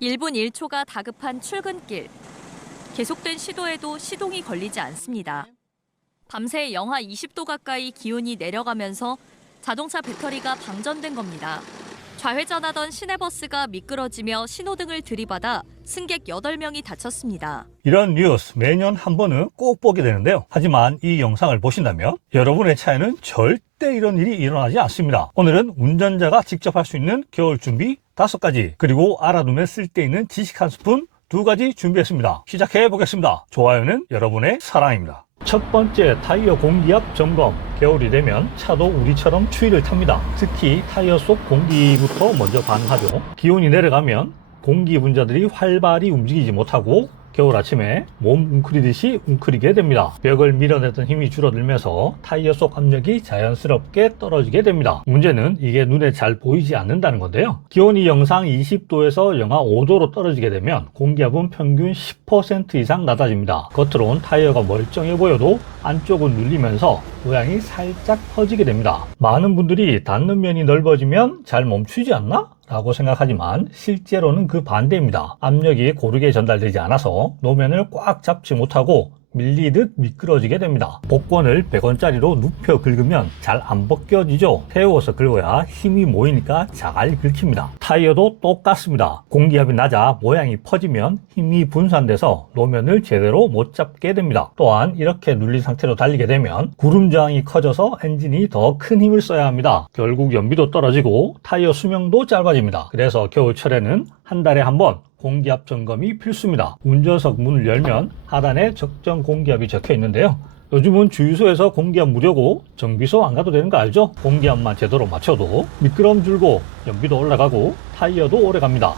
1분 1초가 다급한 출근길. 계속된 시도에도 시동이 걸리지 않습니다. 밤새 영하 20도 가까이 기온이 내려가면서 자동차 배터리가 방전된 겁니다. 좌회전하던 시내버스가 미끄러지며 신호등을 들이받아 승객 8명이 다쳤습니다. 이런 뉴스 매년 한 번은 꼭 보게 되는데요. 하지만 이 영상을 보신다면 여러분의 차에는 절대 이런 일이 일어나지 않습니다. 오늘은 운전자가 직접 할 수 있는 겨울 준비 5가지, 그리고 알아두면 쓸데있는 지식 한 스푼 2가지 준비했습니다. 시작해 보겠습니다. 좋아요는 여러분의 사랑입니다. 첫 번째, 타이어 공기압 점검. 겨울이 되면 차도 우리처럼 추위를 탑니다. 특히 타이어 속 공기부터 먼저 반응하죠. 기온이 내려가면 공기 분자들이 활발히 움직이지 못하고 겨울 아침에 몸 웅크리듯이 웅크리게 됩니다. 벽을 밀어내던 힘이 줄어들면서 타이어 속 압력이 자연스럽게 떨어지게 됩니다. 문제는 이게 눈에 잘 보이지 않는다는 건데요. 기온이 영상 20도에서 영하 5도로 떨어지게 되면 공기압은 평균 10% 이상 낮아집니다. 겉으론 타이어가 멀쩡해 보여도 안쪽은 눌리면서 모양이 살짝 퍼지게 됩니다. 많은 분들이 닿는 면이 넓어지면 잘 멈추지 않나? 라고 생각하지만 실제로는 그 반대입니다. 압력이 고르게 전달되지 않아서 노면을 꽉 잡지 못하고 밀리듯 미끄러지게 됩니다. 복권을 100원짜리로 눕혀 긁으면 잘 안 벗겨지죠. 세워서 긁어야 힘이 모이니까 잘 긁힙니다. 타이어도 똑같습니다. 공기압이 낮아 모양이 퍼지면 힘이 분산돼서 노면을 제대로 못 잡게 됩니다. 또한 이렇게 눌린 상태로 달리게 되면 구름 저항이 커져서 엔진이 더 큰 힘을 써야 합니다. 결국 연비도 떨어지고 타이어 수명도 짧아집니다. 그래서 겨울철에는 한 달에 한 번 공기압 점검이 필수입니다. 운전석 문을 열면 하단에 적정 공기압이 적혀 있는데요. 요즘은 주유소에서 공기압 무료고 정비소 안 가도 되는 거 알죠? 공기압만 제대로 맞춰도 미끄럼 줄고 연비도 올라가고 타이어도 오래 갑니다.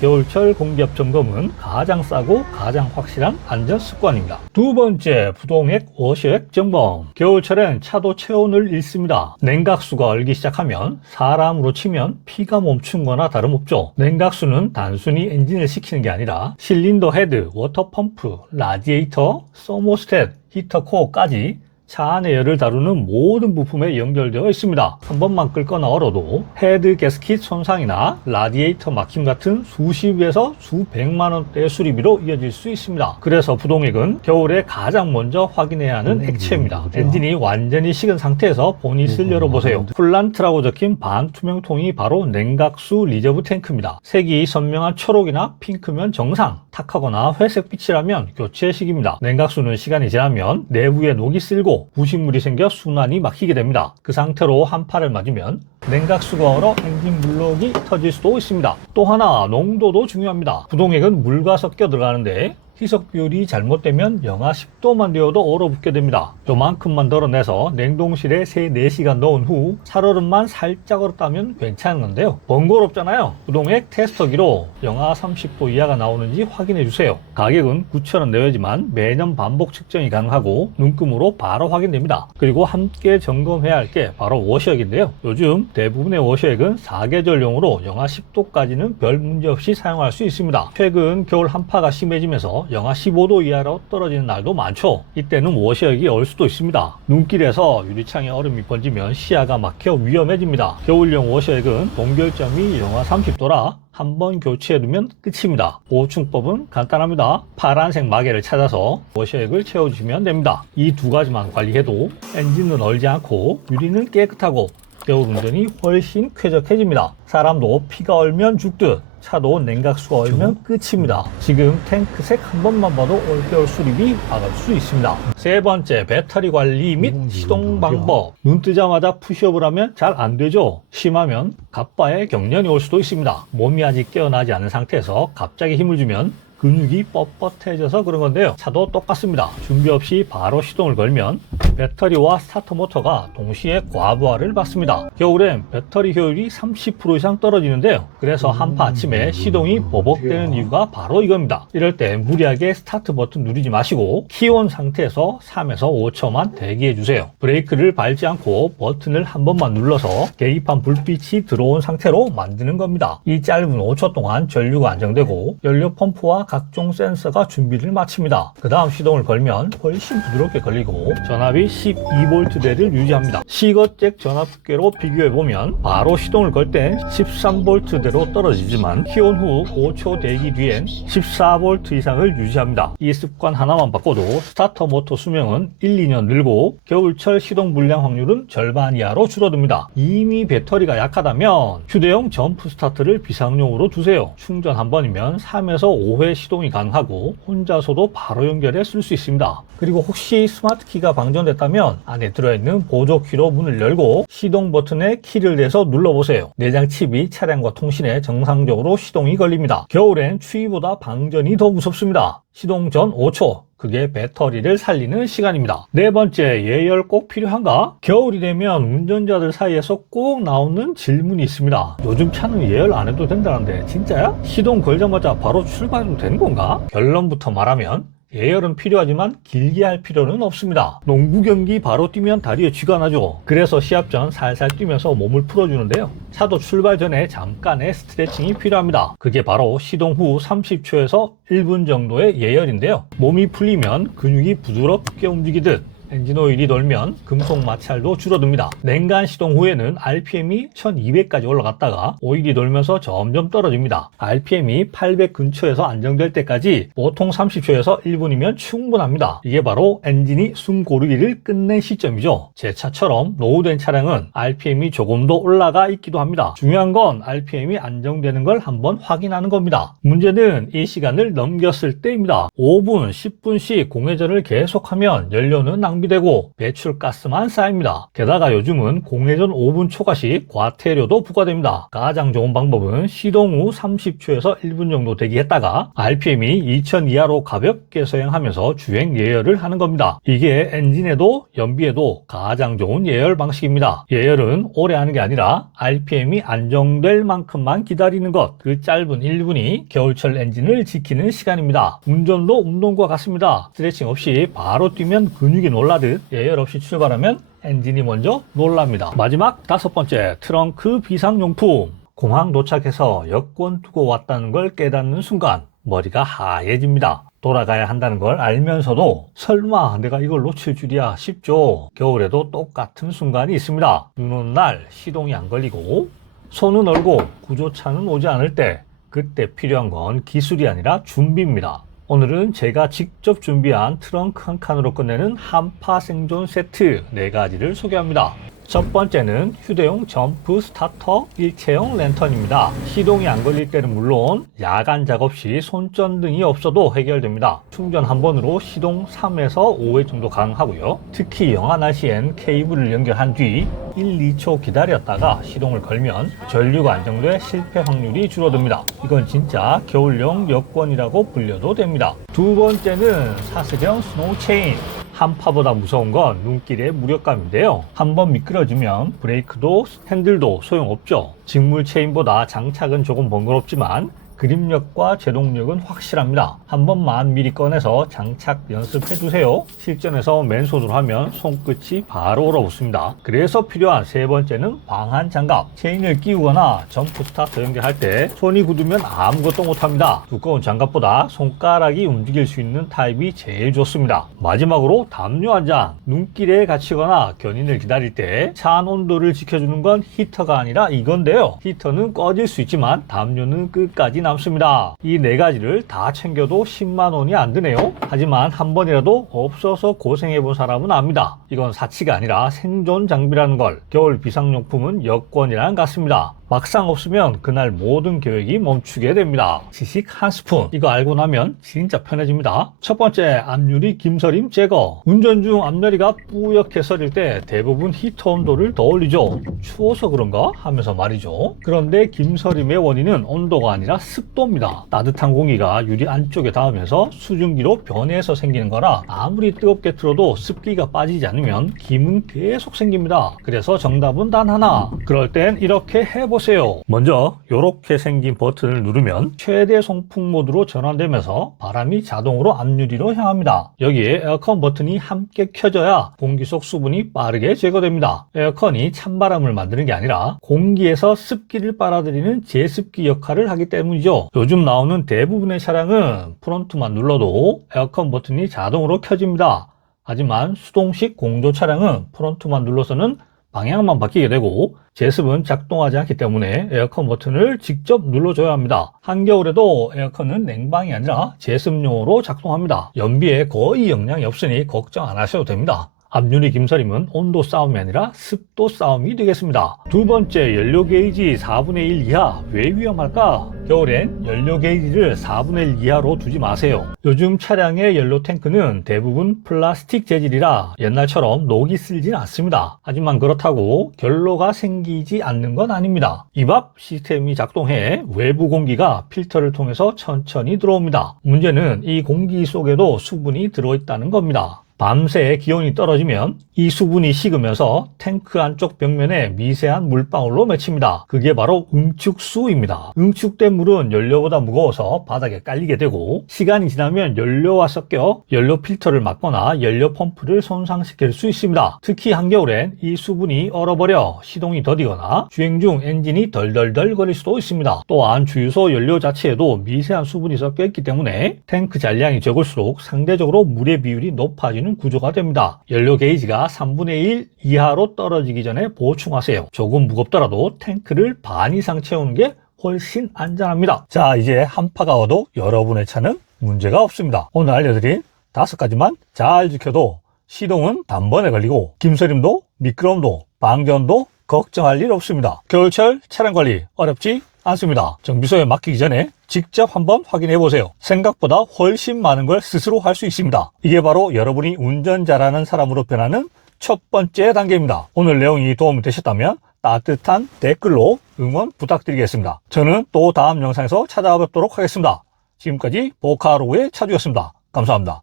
겨울철 공기압 점검은 가장 싸고 가장 확실한 안전 습관입니다. 두 번째, 부동액 워셔액 점검. 겨울철엔 차도 체온을 잃습니다. 냉각수가 얼기 시작하면 사람으로 치면 피가 멈춘 거나 다름없죠. 냉각수는 단순히 엔진을 식히는 게 아니라 실린더 헤드, 워터 펌프, 라디에이터, 서모스탯, 히터 코어까지 차 안의 열을 다루는 모든 부품에 연결되어 있습니다. 한 번만 끓거나 얼어도 헤드 가스킷 손상이나 라디에이터 막힘 같은 수십에서 수백만 원대의 수리비로 이어질 수 있습니다. 그래서 부동액은 겨울에 가장 먼저 확인해야 하는 액체입니다. 엔진이 완전히 식은 상태에서 보닛을 열어보세요. 쿨란트라고 적힌 반투명통이 바로 냉각수 리저브 탱크입니다. 색이 선명한 초록이나 핑크면 정상, 탁하거나 회색빛이라면 교체 시기입니다. 냉각수는 시간이 지나면 내부에 녹이 쓸고 부식물이 생겨 순환이 막히게 됩니다. 그 상태로 한파를 맞으면 냉각수가 얼어 엔진 블록이 터질 수도 있습니다. 또 하나, 농도도 중요합니다. 부동액은 물과 섞여 들어가는데 희석 비율이 잘못되면 영하 10도만 되어도 얼어붙게 됩니다. 요만큼만 덜어내서 냉동실에 3-4시간 넣은 후 살얼음만 살짝 얼었다면 괜찮은 건데요. 번거롭잖아요. 부동액 테스터기로 영하 30도 이하가 나오는지 확인해 주세요. 가격은 9,000원 내외지만 매년 반복 측정이 가능하고 눈금으로 바로 확인됩니다. 그리고 함께 점검해야 할 게 바로 워셔액인데요. 요즘 대부분의 워셔액은 사계절용으로 영하 10도까지는 별 문제 없이 사용할 수 있습니다. 최근 겨울 한파가 심해지면서 영하 15도 이하로 떨어지는 날도 많죠. 이때는 워셔액이 얼 수도 있습니다. 눈길에서 유리창에 얼음이 번지면 시야가 막혀 위험해집니다. 겨울용 워셔액은 동결점이 영하 30도라 한번 교체해두면 끝입니다. 보충법은 간단합니다. 파란색 마개를 찾아서 워셔액을 채워주시면 됩니다. 이 2가지만 관리해도 엔진은 얼지 않고 유리는 깨끗하고 겨울 운전이 훨씬 쾌적해집니다. 사람도 피가 얼면 죽듯 차도 냉각수가 얼면 끝입니다. 지금 탱크색 한 번만 봐도 올겨울 수리비 막을 수 있습니다. 세 번째, 배터리 관리 및 시동 방법. 눈 뜨자마자 푸시업을 하면 잘 안 되죠. 심하면 갑바에 경련이 올 수도 있습니다. 몸이 아직 깨어나지 않은 상태에서 갑자기 힘을 주면 근육이 뻣뻣해져서 그런 건데요. 차도 똑같습니다. 준비 없이 바로 시동을 걸면 배터리와 스타터 모터가 동시에 과부하를 받습니다. 겨울엔 배터리 효율이 30% 이상 떨어지는데요. 그래서 한파 아침에 시동이 버벅대는 이유가 바로 이겁니다. 이럴 때 무리하게 스타트 버튼 누르지 마시고 키온 상태에서 3에서 5초만 대기해 주세요. 브레이크를 밟지 않고 버튼을 한 번만 눌러서 계기판 불빛이 들어온 상태로 만드는 겁니다. 이 짧은 5초 동안 전류가 안정되고 연료 펌프와 각종 센서가 준비를 마칩니다. 그 다음 시동을 걸면 훨씬 부드럽게 걸리고 전압이 전압이 12V대를 유지합니다. 시거잭 전압계로 비교해보면 바로 시동을 걸 땐 13V대로 떨어지지만 키온 후 5초 대기 뒤엔 14V 이상을 유지합니다. 이 습관 하나만 바꿔도 스타터 모터 수명은 1, 2년 늘고 겨울철 시동 불량 확률은 절반 이하로 줄어듭니다. 이미 배터리가 약하다면 휴대용 점프 스타트를 비상용으로 두세요. 충전 한 번이면 3에서 5회 시동이 가능하고 혼자서도 바로 연결해 쓸 수 있습니다. 그리고 혹시 스마트키가 방전됐다면 안에 들어있는 보조키로 문을 열고 시동 버튼에 키를 대서 눌러보세요. 내장 칩이 차량과 통신에 정상적으로 시동이 걸립니다. 겨울엔 추위보다 방전이 더 무섭습니다. 시동 전 5초. 그게 배터리를 살리는 시간입니다. 네 번째, 예열 꼭 필요한가? 겨울이 되면 운전자들 사이에서 꼭 나오는 질문이 있습니다. 요즘 차는 예열 안 해도 된다는데 진짜야? 시동 걸자마자 바로 출발해도 되는 건가? 결론부터 말하면 예열은 필요하지만 길게 할 필요는 없습니다. 농구 경기 바로 뛰면 다리에 쥐가 나죠. 그래서 시합 전 살살 뛰면서 몸을 풀어주는데요. 차도 출발 전에 잠깐의 스트레칭이 필요합니다. 그게 바로 시동 후 30초에서 1분 정도의 예열인데요. 몸이 풀리면 근육이 부드럽게 움직이듯 엔진 오일이 돌면 금속 마찰도 줄어듭니다. 냉간 시동 후에는 RPM이 1200까지 올라갔다가 오일이 돌면서 점점 떨어집니다. RPM이 800 근처에서 안정될 때까지 보통 30초에서 1분이면 충분합니다. 이게 바로 엔진이 숨 고르기를 끝낸 시점이죠. 제 차처럼 노후된 차량은 RPM이 조금 더 올라가 있기도 합니다. 중요한 건 RPM이 안정되는 걸 한번 확인하는 겁니다. 문제는 이 시간을 넘겼을 때입니다. 5분, 10분씩 공회전을 계속하면 연료는 낭비되고 배출가스만 쌓입니다. 게다가 요즘은 공회전 5분 초과시 과태료도 부과됩니다. 가장 좋은 방법은 시동 후 30초에서 1분 정도 대기했다가 RPM이 2000 이하로 가볍게 서행하면서 주행 예열을 하는 겁니다. 이게 엔진에도 연비에도 가장 좋은 예열 방식입니다. 예열은 오래 하는 게 아니라 RPM이 안정될 만큼만 기다리는 것. 그 짧은 1분이 겨울철 엔진을 지키는 시간입니다. 운전도 운동과 같습니다. 스트레칭 없이 바로 뛰면 근육이 놀라듯 예열 없이 출발하면 엔진이 먼저 놀랍니다. 마지막 5번째, 트렁크 비상용품. 공항 도착해서 여권 두고 왔다는 걸 깨닫는 순간 머리가 하얘집니다. 돌아가야 한다는 걸 알면서도 설마 내가 이걸 놓칠 줄이야 싶죠. 겨울에도 똑같은 순간이 있습니다. 눈 오는 날 시동이 안 걸리고 손은 얼고 구조차는 오지 않을 때, 그때 필요한 건 기술이 아니라 준비입니다. 오늘은 제가 직접 준비한 트렁크 한 칸으로 끝내는 한파 생존 세트 4가지를 소개합니다. 첫 번째는 휴대용 점프 스타터 일체형 랜턴입니다. 시동이 안 걸릴 때는 물론 야간 작업 시 손전등이 없어도 해결됩니다. 충전 한 번으로 시동 3에서 5회 정도 가능하고요. 특히 영하 날씨엔 케이블을 연결한 뒤 1, 2초 기다렸다가 시동을 걸면 전류가 안정돼 실패 확률이 줄어듭니다. 이건 진짜 겨울용 여권이라고 불려도 됩니다. 두 번째는 사슬형 스노우 체인. 한파보다 무서운 건 눈길의 무력감인데요. 한번 미끄러지면 브레이크도 핸들도 소용없죠. 직물 체인보다 장착은 조금 번거롭지만 그립력과 제동력은 확실합니다. 한 번만 미리 꺼내서 장착 연습해두세요. 실전에서 맨손으로 하면 손끝이 바로 얼어붙습니다. 그래서 필요한 세 번째는 방한 장갑. 체인을 끼우거나 점프 스타터 연결할 때 손이 굳으면 아무것도 못합니다. 두꺼운 장갑보다 손가락이 움직일 수 있는 타입이 제일 좋습니다. 마지막으로 담요 한 장. 눈길에 갇히거나 견인을 기다릴 때 차 안 온도를 지켜주는 건 히터가 아니라 이건데요. 히터는 꺼질 수 있지만 담요는 끝까지 남습니다. 이 4가지를 다 챙겨도 10만 원이 안 드네요. 하지만 한 번이라도 없어서 고생해본 사람은 압니다. 이건 사치가 아니라 생존 장비라는 걸. 겨울 비상용품은 여권이랑 같습니다. 막상 없으면 그날 모든 계획이 멈추게 됩니다. 지식 한 스푼. 이거 알고 나면 진짜 편해집니다. 첫 번째, 앞유리 김서림 제거. 운전 중 앞유리가 뿌옇게 서릴 때 대부분 히터 온도를 더 올리죠. 추워서 그런가 하면서 말이죠. 그런데 김서림의 원인은 온도가 아니라 습도입니다. 따뜻한 공기가 유리 안쪽에 닿으면서 수증기로 변해서 생기는 거라 아무리 뜨겁게 틀어도 습기가 빠지지 않으면 김은 계속 생깁니다. 그래서 정답은 단 하나. 그럴 땐 이렇게 해보세요. 먼저 이렇게 생긴 버튼을 누르면 최대 송풍 모드로 전환되면서 바람이 자동으로 앞유리로 향합니다. 여기에 에어컨 버튼이 함께 켜져야 공기 속 수분이 빠르게 제거됩니다. 에어컨이 찬바람을 만드는 게 아니라 공기에서 습기를 빨아들이는 제습기 역할을 하기 때문이죠. 요즘 나오는 대부분의 차량은 프론트만 눌러도 에어컨 버튼이 자동으로 켜집니다. 하지만 수동식 공조 차량은 프론트만 눌러서는 방향만 바뀌게 되고 제습은 작동하지 않기 때문에 에어컨 버튼을 직접 눌러줘야 합니다. 한겨울에도 에어컨은 냉방이 아니라 제습용으로 작동합니다. 연비에 거의 영향이 없으니 걱정 안 하셔도 됩니다. 앞유리 김서림은 온도 싸움이 아니라 습도 싸움이 되겠습니다. 두 번째, 연료 게이지 4분의 1 이하 왜 위험할까? 겨울엔 연료 게이지를 4분의 1 이하로 두지 마세요. 요즘 차량의 연료 탱크는 대부분 플라스틱 재질이라 옛날처럼 녹이 슬진 않습니다. 하지만 그렇다고 결로가 생기지 않는 건 아닙니다. 이밥 시스템이 작동해 외부 공기가 필터를 통해서 천천히 들어옵니다. 문제는 이 공기 속에도 수분이 들어있다는 겁니다. 밤새 기온이 떨어지면 이 수분이 식으면서 탱크 안쪽 벽면에 미세한 물방울로 맺힙니다. 그게 바로 응축수입니다. 응축된 물은 연료보다 무거워서 바닥에 깔리게 되고 시간이 지나면 연료와 섞여 연료 필터를 막거나 연료 펌프를 손상시킬 수 있습니다. 특히 한겨울엔 이 수분이 얼어버려 시동이 더디거나 주행 중 엔진이 덜덜덜 거릴 수도 있습니다. 또한 주유소 연료 자체에도 미세한 수분이 섞여 있기 때문에 탱크 잔량이 적을수록 상대적으로 물의 비율이 높아지는 구조가 됩니다. 연료 게이지가 3분의 1 이하로 떨어지기 전에 보충하세요. 조금 무겁더라도 탱크를 반 이상 채우는 게 훨씬 안전합니다. 자, 이제 한파가 와도 여러분의 차는 문제가 없습니다. 오늘 알려드린 5가지만 잘 지켜도 시동은 단번에 걸리고 김서림도 미끄럼도 방전도 걱정할 일 없습니다. 겨울철 차량 관리 어렵지 않습니다. 정비소에 맡기기 전에 직접 한번 확인해 보세요. 생각보다 훨씬 많은 걸 스스로 할 수 있습니다. 이게 바로 여러분이 운전 잘하는 사람으로 변하는 첫 번째 단계입니다. 오늘 내용이 도움이 되셨다면 따뜻한 댓글로 응원 부탁드리겠습니다. 저는 또 다음 영상에서 찾아뵙도록 하겠습니다. 지금까지 보카로우의 차주였습니다. 감사합니다.